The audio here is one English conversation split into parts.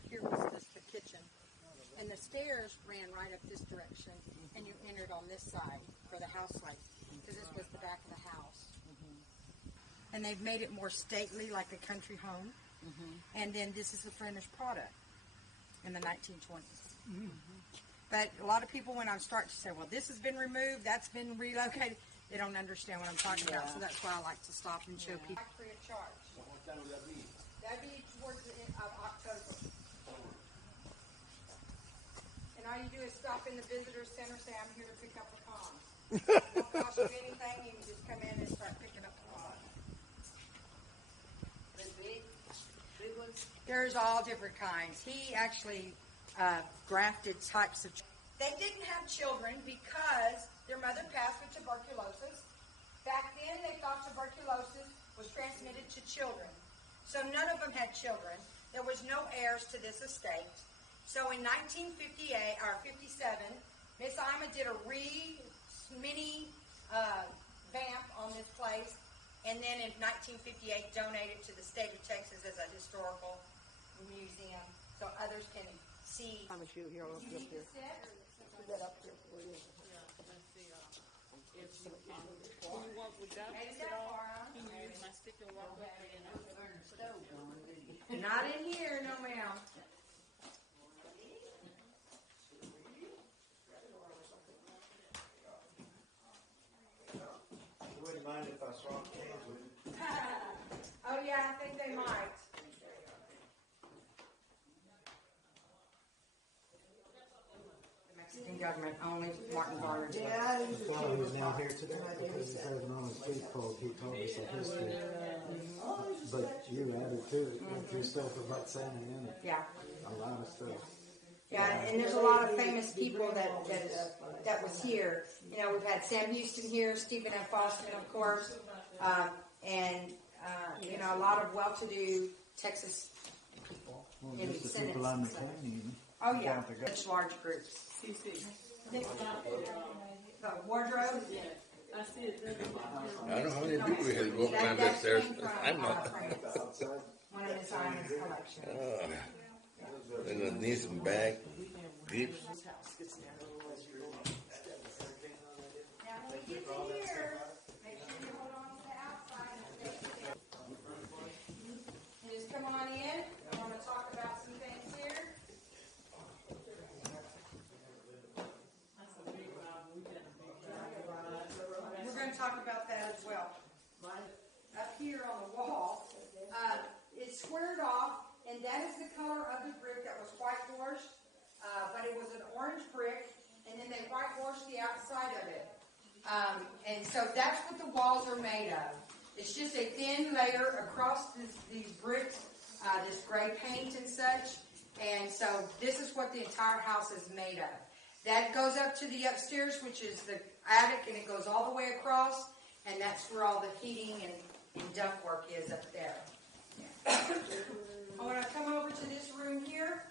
over here was the kitchen. And the stairs ran right up this direction, and you entered on this side for the house light, because this was the back of the house. And they've made it more stately, like a country home. And then this is a finished product in the 1920s. But a lot of people, when I start to say, well, this has been removed, that's been relocated, they don't understand what I'm talking about. So that's why I like to stop and show people. Free of charge. What time would that be? That'd be towards the end of October. And all you do is stop in the visitor center, say, I'm here to pick up the palms. It won't cost you anything, you can just come in and start picking up the palms. Big ones? There's all different kinds. He actually grafted types of. They didn't have children because their mother passed with tuberculosis. Back then, they thought tuberculosis was transmitted to children. So none of them had children. There was no heirs to this estate. So in 1958 or 57, Miss Ima did a mini vamp on this place, and then in 1958 donated to the state of Texas as a historical museum, so others can see. I'm gonna shoot here. I'll You up need here. to sit, or Put that up here for you. Let's see if you can. Can you walk without maybe this at that all? far, huh? Can you use my stick and walk up there? Not in here, no ma'am. You wouldn't mind if I saw cans with you? Oh yeah, I think they might. The Mexican government only Martin Garner. Yeah, I thought he was down here today because he has an on his feet called He Told Us a History. But you added to it, like your stuff about Santa Ana. Yeah. A lot of stuff. Yeah, and there's a lot of famous people that was here. You know, we've had Sam Houston here, Stephen F. Austin, of course, and you know, a lot of well-to-do Texas people Well, in the just the Senate. people on the county, even. Oh yeah, Down to go. such large groups. The wardrobe. I see it. I don't know how many people we had walking down the stairs. I'm not. One of Miss Iman's collection. And a niece and bag, deep. Now, when we get to here, make sure you hold on to the outside and stay still. Just come on in. I want to talk about some things here. We're going to talk about that as well. Up here on the wall, it's squared off, and that is the color of the brick that was whitewashed, but it was an orange brick, and then they whitewashed the outside of it. And so that's what the walls are made of. It's just a thin layer across these bricks, this gray paint and such. And so this is what the entire house is made of. That goes up to the upstairs, which is the attic, and it goes all the way across, and that's where all the heating and ductwork is up there. Yeah. I want to come over to this room here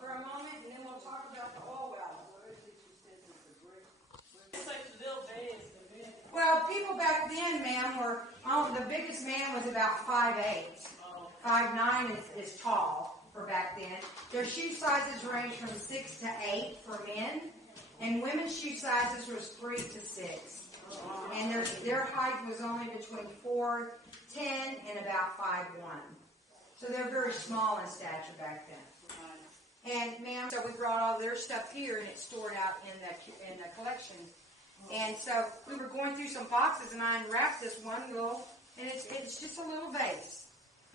for a moment, and then we'll talk about the oil well. It's like little bays. Well, people back then, ma'am, were, the biggest man was about 5'8". 5'9" is tall for back then. Their shoe sizes range from 6 to 8 for men, and women's shoe sizes was 3 to 6. And their height was only between 4'10" and about 5'1". So they're very small in stature back then. And ma'am, so we brought all their stuff here, and it's stored out in the collection. And so we were going through some boxes, and I unwrapped this one little, and it's just a little vase.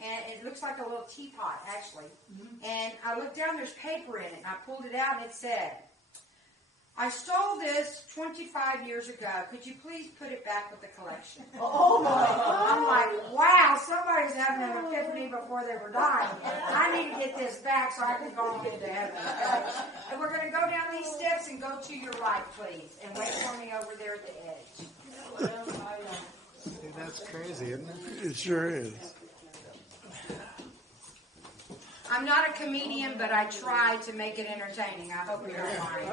And it looks like a little teapot, actually. And I looked down, there's paper in it, and I pulled it out, and it said, I stole this 25 years ago. Could you please put it back with the collection? Oh my I'm like, wow, somebody's having an epiphany before they were dying. I need to get this back so I can go and get to heaven. And we're going to go down these steps and go to your right, please. And wait for me over there at the edge. Dude, that's crazy, isn't it? It sure is. I'm not a comedian, but I try to make it entertaining. I hope you don't mind.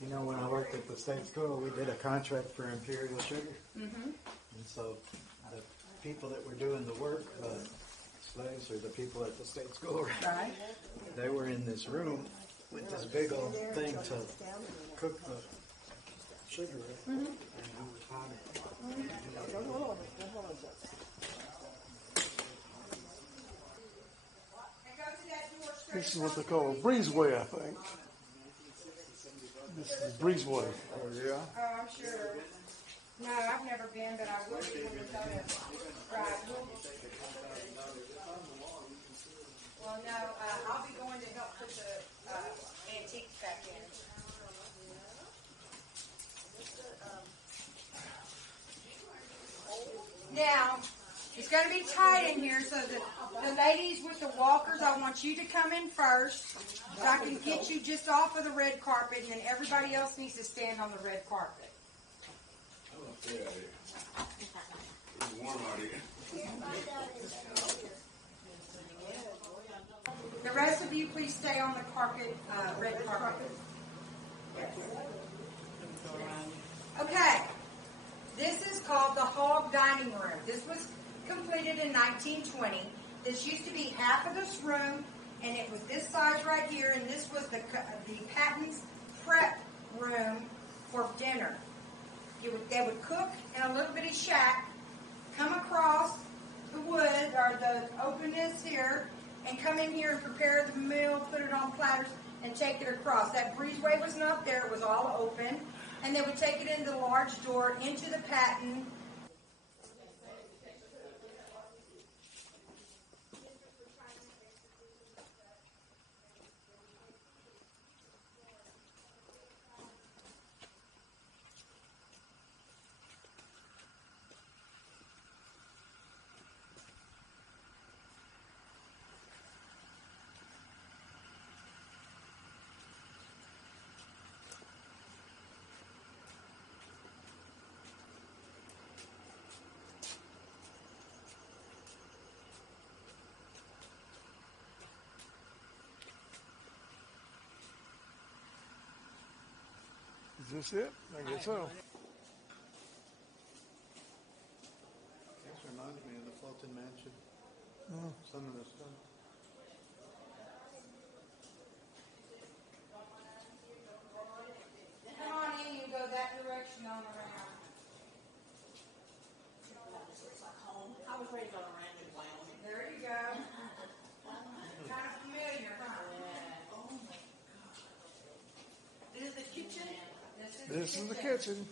You know, when I worked at the state school, we did a contract for Imperial Sugar. And so the people that were doing the work, the slaves or the people at the state school. Right. They were in this room with this big old thing to cook the sugar in. And it was hot. This is what they call a breezeway, I think. This is the breezeway. Oh, yeah? Oh, I'm sure. No, I've never been, but I would be when we go to, right. Well, no, I'll be going to help put the antiques back in. Now, it's going to be tight in here, so the ladies with the walkers, I want you to come in first, so I can get you just off of the red carpet, and then everybody else needs to stand on the red carpet. It's warm out here. The rest of you, please stay on the carpet, red carpet. Okay. This is called the Hogg dining room. This was completed in 1920. This used to be half of this room, and it was this size right here, and this was the Patton's prep room for dinner. They would cook in a little bitty shack, come across the wood or the openness here, and come in here and prepare the meal, put it on platters, and take it across. That breezeway was not there; it was all open, and they would take it into the large door into the Patton. Is this it? I guess so. This reminds me of the Fulton Mansion. Some of the stuff. Come on in, you go that direction on around. I was raised on a ranch in Wyoming. There you go. Kind of familiar, huh? This is the kitchen. This is the kitchen.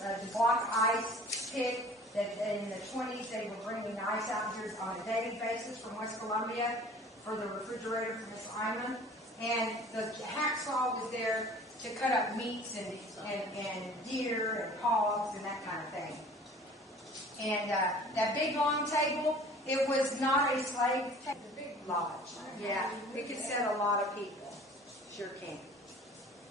The block ice pick that in the 20s they were bringing ice out here on a daily basis from West Columbia for the refrigerator for Miss Iman. And the hacksaw was there to cut up meats and deer and hogs and that kind of thing. And that big long table, it was not a slave table, a big lodge. Yeah, it could sit a lot of people. Sure can.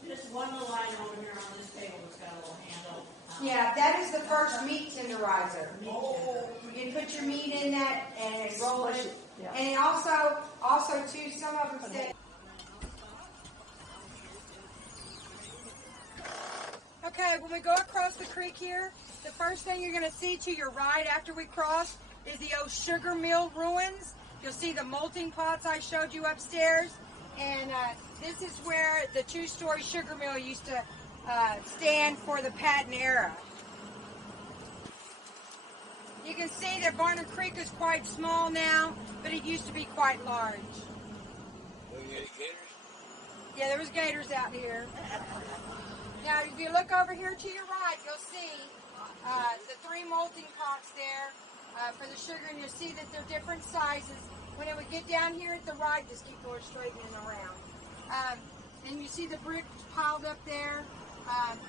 Just one little item over here on this table that's got a little handle. Yeah, that is the first meat tenderizer. You put your meat in that and roll it. And it also too, some of them say. Okay, when we go across the creek here, the first thing you're going to see to your right after we cross is the old sugar mill ruins. You'll see the molting pots I showed you upstairs. And this is where the two-story sugar mill used to stand for the Patton era. You can see that Barnum Creek is quite small now, but it used to be quite large. Yeah, there was gators out here. Now, if you look over here to your right, you'll see the three molting pots there for the sugar, and you'll see that they're different sizes. When it would get down here at the right, just keep going straight and around. And you see the bricks piled up there.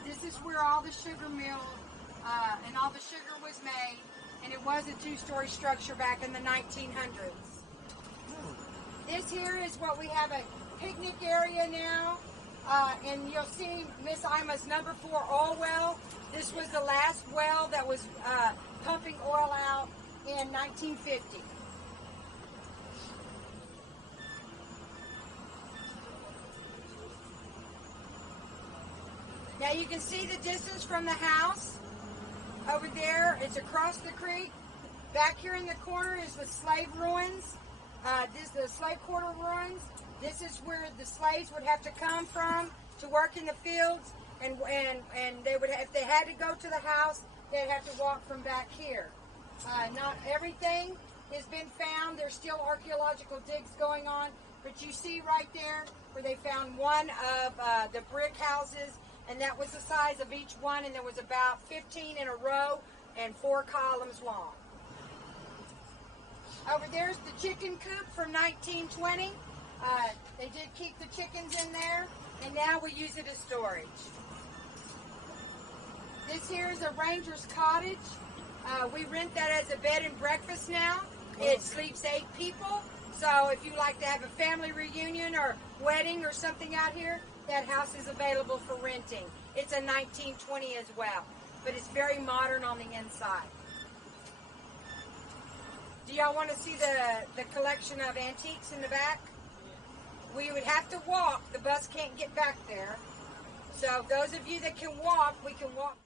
This is where all the sugar mill and all the sugar was made, and it was a two-story structure back in the 1900s. This here is what we have a picnic area now, and you'll see Miss Ima's number 4 oil well. This was the last well that was pumping oil out in 1950. Now you can see the distance from the house over there. It's across the creek. Back here in the corner is the slave ruins. This is the slave quarter ruins. This is where the slaves would have to come from to work in the fields, and they would, if they had to go to the house, they'd have to walk from back here. Not everything has been found. There's still archaeological digs going on, but you see right there where they found one of the brick houses, and that was the size of each one, and there was about 15 in a row and 4 columns long. Over there's the chicken coop from 1920. They did keep the chickens in there, and now we use it as storage. This here is a ranger's cottage. We rent that as a bed and breakfast now. It sleeps 8 people. So if you like to have a family reunion or wedding or something out here, that house is available for renting. It's a 1920 as well, but it's very modern on the inside. Do y'all want to see the collection of antiques in the back? We would have to walk. The bus can't get back there. So those of you that can walk, we can walk.